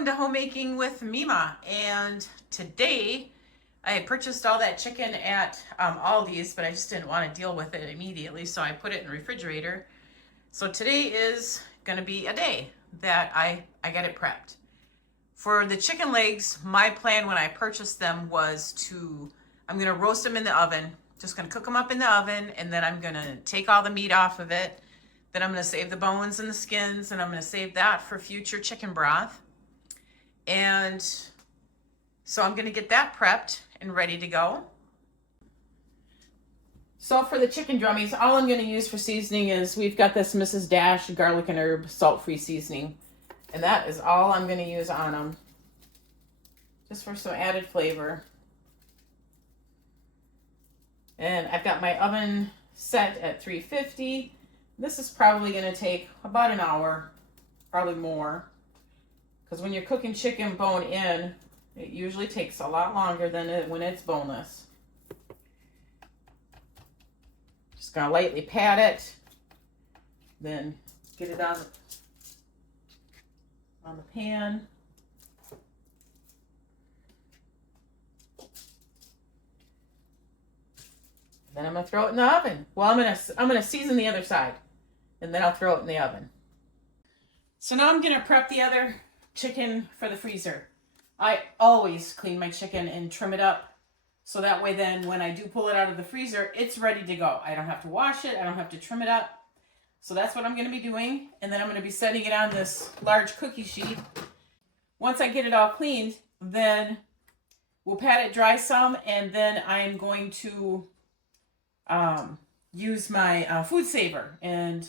welcome to Homemaking with Mima. And today I purchased all that chicken at Aldi's, but I just didn't want to deal with it immediately, so I put it in the refrigerator. So today is going to be a day that I get it prepped. For the chicken legs, my plan when I purchased them was I'm going to roast them in the oven. Just going to cook them up in the oven, and then I'm going to take all the meat off of it. Then I'm going to save the bones and the skins, and I'm going to save that for future chicken broth. And so I'm going to get that prepped and ready to go. So for the chicken drummies, all I'm going to use for seasoning is we've got this Mrs. Dash garlic and herb salt-free seasoning. And that is all I'm going to use on them. Just for some added flavor. And I've got my oven set at 350. This is probably going to take about an hour, probably more. Because when you're cooking chicken bone in, it usually takes a lot longer than when it's boneless. Just going to lightly pat it. Then get it on the pan. Then I'm going to throw it in the oven. Well, I'm going to season the other side. And then I'll throw it in the oven. So now I'm going to prep the other chicken for the freezer. I always clean my chicken and trim it up. So that way then when I do pull it out of the freezer, it's ready to go. I don't have to wash it. I don't have to trim it up. So that's what I'm going to be doing. And then I'm going to be setting it on this large cookie sheet. Once I get it all cleaned, then we'll pat it dry some. And then I'm going to use my food saver and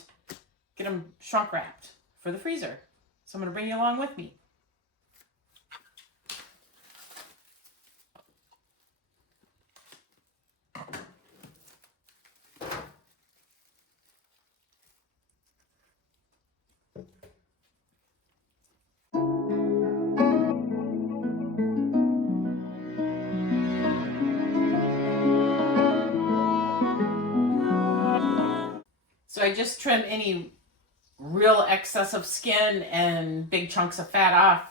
get them shrunk wrapped for the freezer. So I'm going to bring you along with me. So I just trim any real excess of skin and big chunks of fat off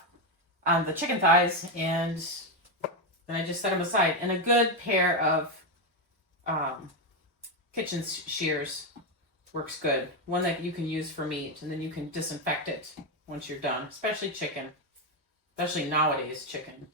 on the chicken thighs, and then I just set them aside. And a good pair of kitchen shears works good. One that you can use for meat, and then you can disinfect it once you're done, especially chicken, especially nowadays chicken.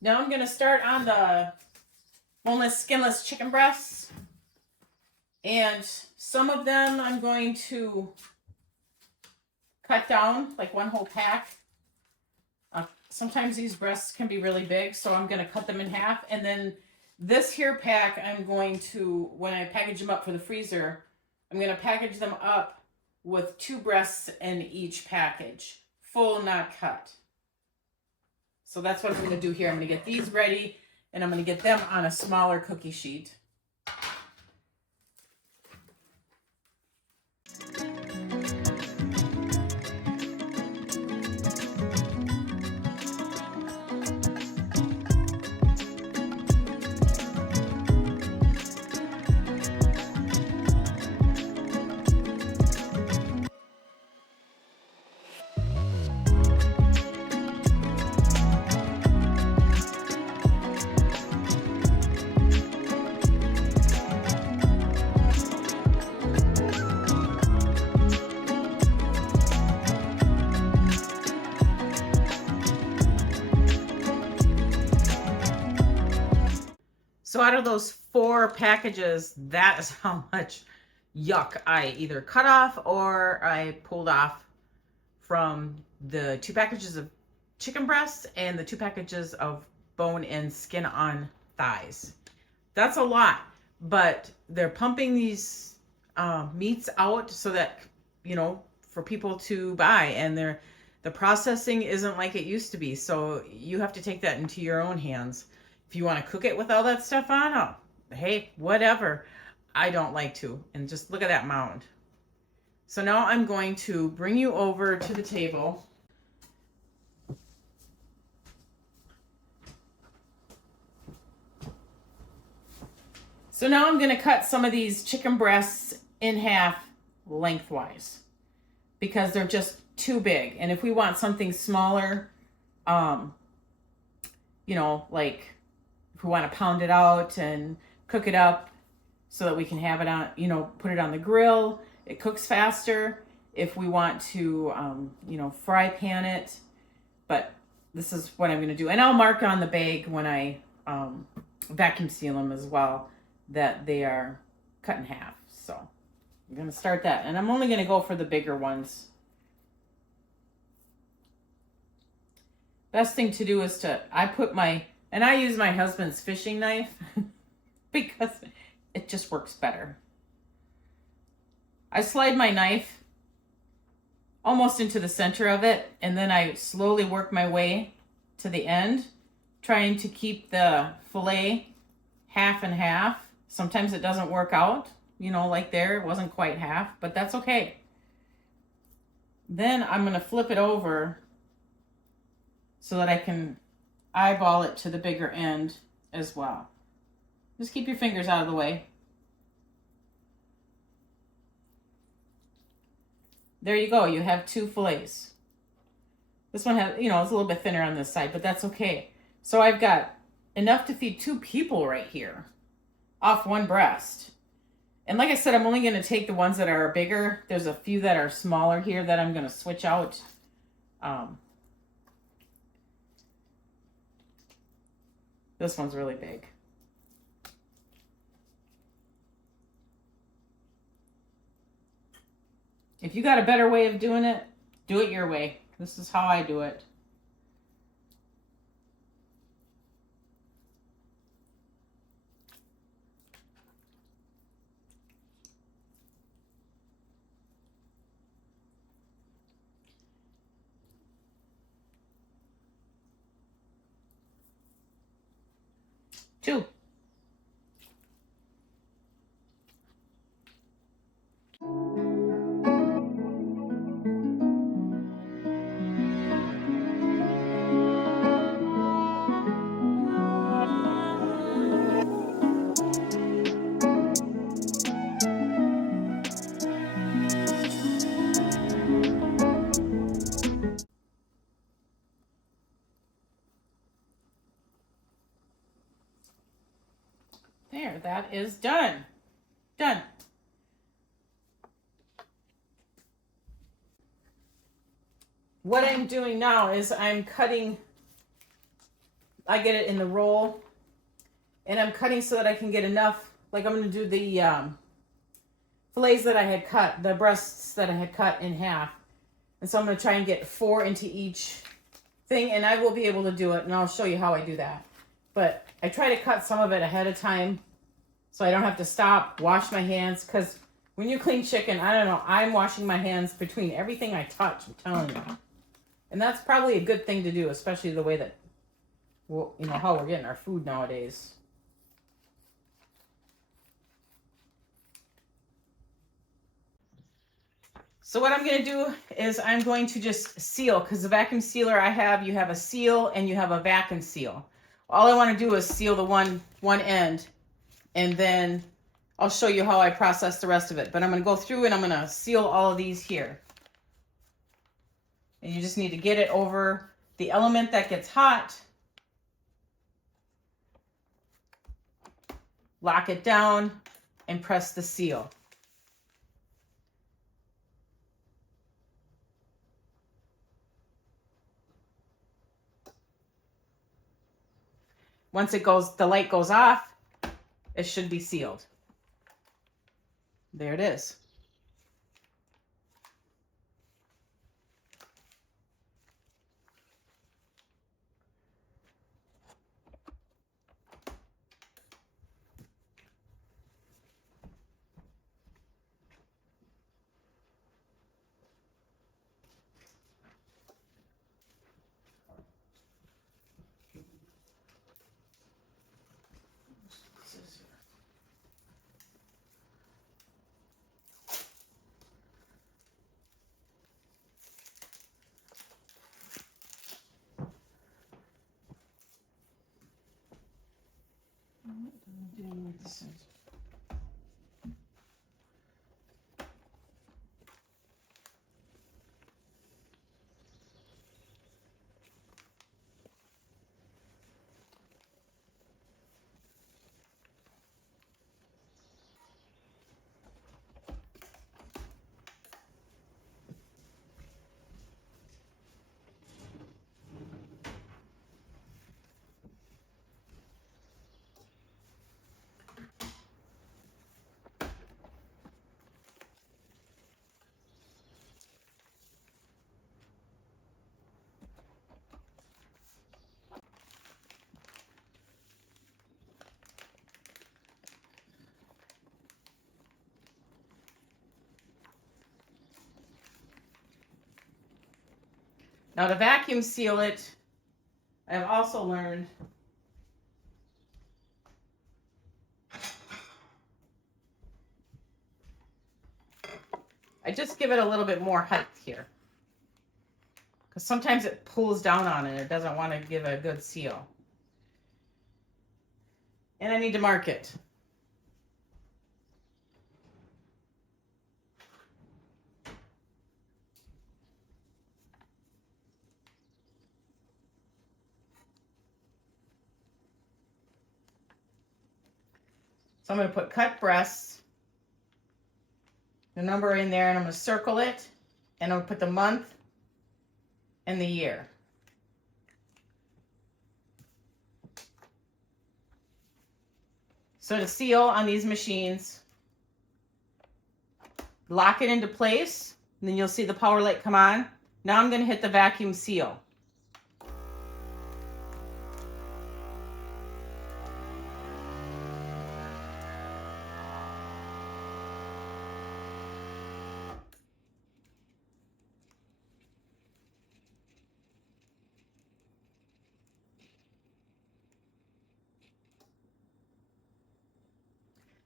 Now I'm going to start on the boneless, skinless chicken breasts. And some of them I'm going to cut down, like one whole pack. Sometimes these breasts can be really big, so I'm going to cut them in half. And then this here pack, I'm going to, when I package them up for the freezer, I'm going to package them up with 2 breasts in each package. Full, not cut. So that's what I'm going to do here. I'm going to get these ready, and I'm going to get them on a smaller cookie sheet. So out of those 4 packages, that is how much yuck I either cut off or I pulled off from the 2 packages of chicken breasts and the 2 packages of bone and skin on thighs. That's a lot, but they're pumping these meats out so that, you know, for people to buy, and the processing isn't like it used to be. So you have to take that into your own hands. If you want to cook it with all that stuff on, oh, hey, whatever. I don't like to. And just look at that mound. So now I'm going to bring you over to the table. So now I'm going to cut some of these chicken breasts in half lengthwise because they're just too big. And if we want something smaller, you know, like if we want to pound it out and cook it up so that we can have it on, you know, put it on the grill, it cooks faster. If we want to, you know, fry pan it, but this is what I'm going to do. And I'll mark on the bag when I vacuum seal them as well, that they are cut in half. So I'm going to start that. And I'm only going to go for the bigger ones. Best thing to do is I use my husband's fishing knife because it just works better. I slide my knife almost into the center of it, and then I slowly work my way to the end, trying to keep the fillet half and half. Sometimes it doesn't work out, you know, like there, it wasn't quite half, but that's okay. Then I'm going to flip it over so that I can eyeball it to the bigger end as well. Just keep your fingers out of the way. There you go. You have 2 fillets. This one has, you know, it's a little bit thinner on this side, but that's okay. So I've got enough to feed 2 people right here off 1 breast. And like I said, I'm only going to take the ones that are bigger. There's a few that are smaller here that I'm going to switch out. This one's really big. If you got a better way of doing it, do it your way. This is how I do it. Two. There, that is done. Done. What I'm doing now is I'm cutting, I get it in the roll, and I'm cutting so that I can get enough, like I'm going to do the fillets that I had cut, the breasts that I had cut in half. And so I'm going to try and get 4 into each thing, and I will be able to do it, and I'll show you how I do that. But I try to cut some of it ahead of time so I don't have to stop, wash my hands, because when you clean chicken, I don't know, I'm washing my hands between everything I touch, I'm telling you. And that's probably a good thing to do, especially the way that, well, you know, how we're getting our food nowadays. So what I'm going to do is I'm going to just seal, because the vacuum sealer I have, you have a seal and you have a vacuum seal. All I want to do is seal the one end, and then I'll show you how I process the rest of it. But I'm going to go through and I'm going to seal all of these here. And you just need to get it over the element that gets hot. Lock it down and press the seal. Once it goes, the light goes off, it should be sealed. There it is. Now to vacuum seal it, I've also learned I just give it a little bit more height here. Because sometimes it pulls down on it. It doesn't want to give a good seal. And I need to mark it. So I'm going to put cut breasts, the number in there, and I'm going to circle it, and I'm going to put the month and the year. So to seal on these machines, lock it into place, and then you'll see the power light come on. Now I'm going to hit the vacuum seal.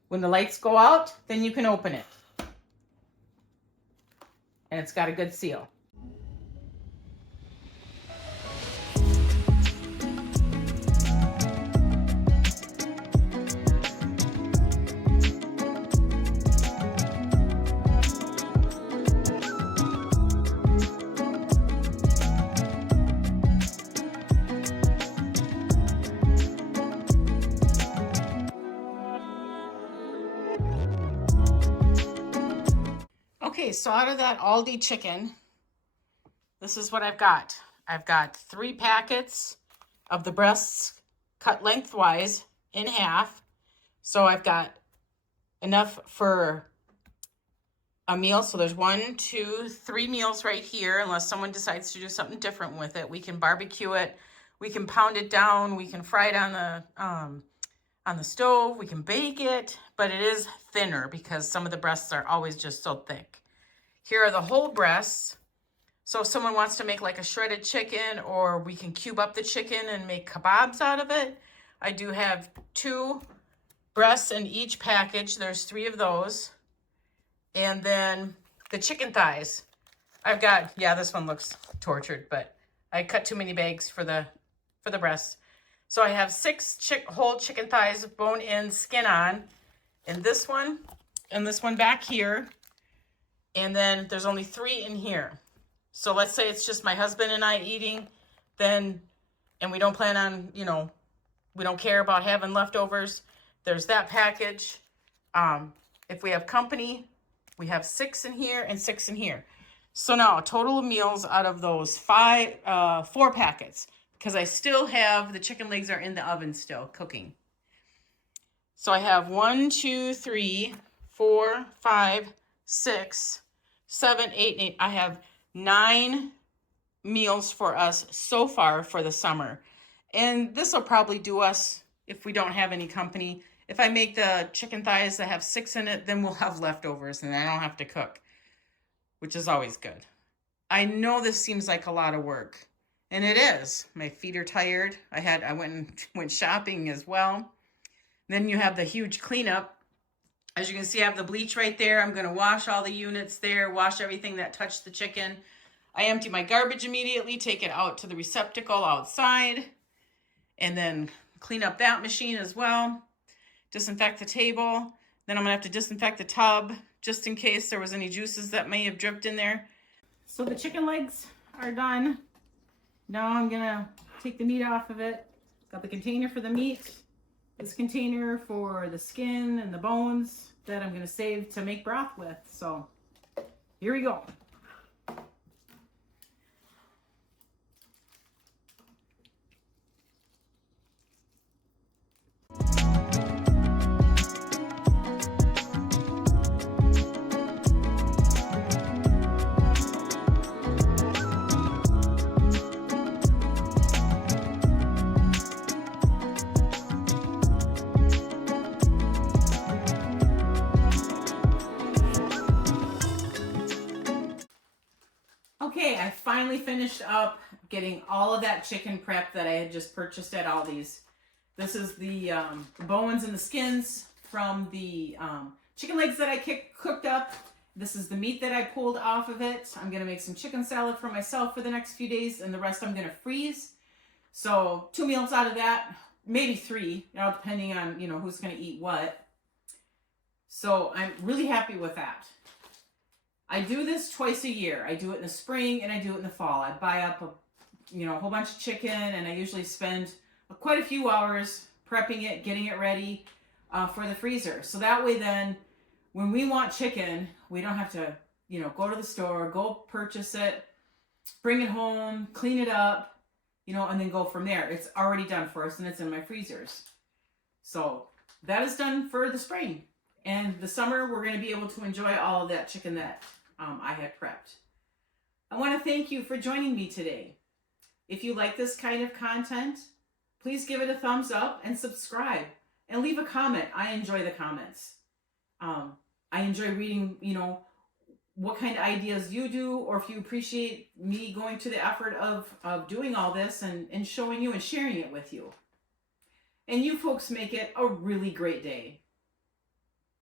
When the lights go out, then you can open it. And it's got a good seal. Okay, so out of that Aldi chicken, this is what I've got. I've got 3 packets of the breasts cut lengthwise in half. So I've got enough for a meal. So there's 1, 2, 3 meals right here, unless someone decides to do something different with it. We can barbecue it. We can pound it down. We can fry it on the stove. We can bake it, but it is thinner because some of the breasts are always just so thick. Here are the whole breasts. So if someone wants to make like a shredded chicken, or we can cube up the chicken and make kebabs out of it. I do have 2 breasts in each package. There's 3 of those. And then the chicken thighs. I've got, yeah, this one looks tortured, but I cut too many bags for the breasts. So I have 6 whole chicken thighs, bone in, skin on, and this one back here. And then there's only 3 in here. So let's say it's just my husband and I eating, and we don't plan on, we don't care about having leftovers. There's that package. If we have company, we have 6 in here and 6 in here. So now a total of meals out of those 4 packets, because I still have the chicken legs are in the oven still cooking. So I have 1, 2, 3, 4, 5, 6, 7, 8, 8. I have 9 meals for us so far for the summer. And this will probably do us if we don't have any company. If I make the chicken thighs that have 6 in it, then we'll have leftovers and I don't have to cook, which is always good. I know this seems like a lot of work, and it is. My feet are tired. I went shopping as well. Then you have the huge cleanup. As you can see, I have the bleach right there. I'm going to wash all the units there, wash everything that touched the chicken. I empty my garbage immediately, take it out to the receptacle outside, and then clean up that machine as well. Disinfect the table. Then I'm going to have to disinfect the tub just in case there was any juices that may have dripped in there. So the chicken legs are done. Now I'm going to take the meat off of it. Got the container for the meat. This container for the skin and the bones that I'm going to save to make broth with. So here we go. Okay, I finally finished up getting all of that chicken prep that I had just purchased at Aldi's. This is the bones and the skins from the chicken legs that I cooked up. This is the meat that I pulled off of it. I'm going to make some chicken salad for myself for the next few days, and the rest I'm going to freeze. So 2 meals out of that, maybe 3, depending on, who's going to eat what. So I'm really happy with that. I do this twice a year. I do it in the spring and I do it in the fall. I buy up a whole bunch of chicken, and I usually spend quite a few hours prepping it, getting it ready for the freezer. So that way then when we want chicken, we don't have to, go to the store, go purchase it, bring it home, clean it up, and then go from there. It's already done for us and it's in my freezers. So that is done for the spring. And the summer, we're going to be able to enjoy all of that chicken that I had prepped. I want to thank you for joining me today. If you like this kind of content, please give it a thumbs up and subscribe and leave a comment. I enjoy the comments. I enjoy reading, what kind of ideas you do, or if you appreciate me going to the effort of doing all this and showing you and sharing it with you. And you folks make it a really great day.